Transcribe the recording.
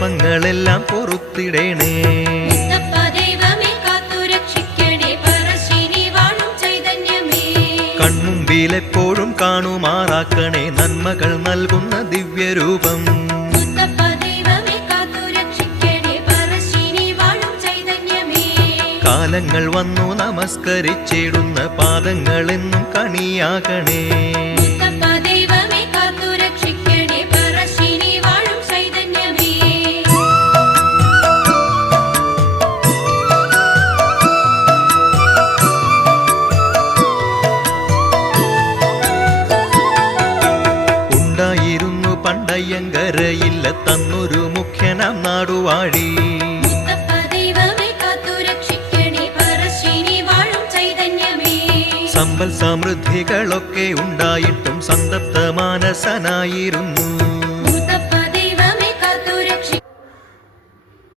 പാപങ്ങളെല്ലാം പൊറുത്തിടേണേ. കൺമുമ്പിലെപ്പോഴും കാണുമാറാക്കണേ നന്മകൾ നൽകുന്ന ദിവ്യരൂപം. കാലങ്ങൾ വന്നു നമസ്കരിച്ചിടുന്ന പാദങ്ങളെന്നും കണിയാകണേ. ഉണ്ടായിരുന്നു പണ്ടയ്യങ്കരയില്ല തന്നൊരു മുഖ്യനാം നാടുവാഴി. സമ്പൽ സമൃദ്ധികളൊക്കെ ഉണ്ടായിട്ടും സന്തപ്ത മാനസനായിരുന്നു.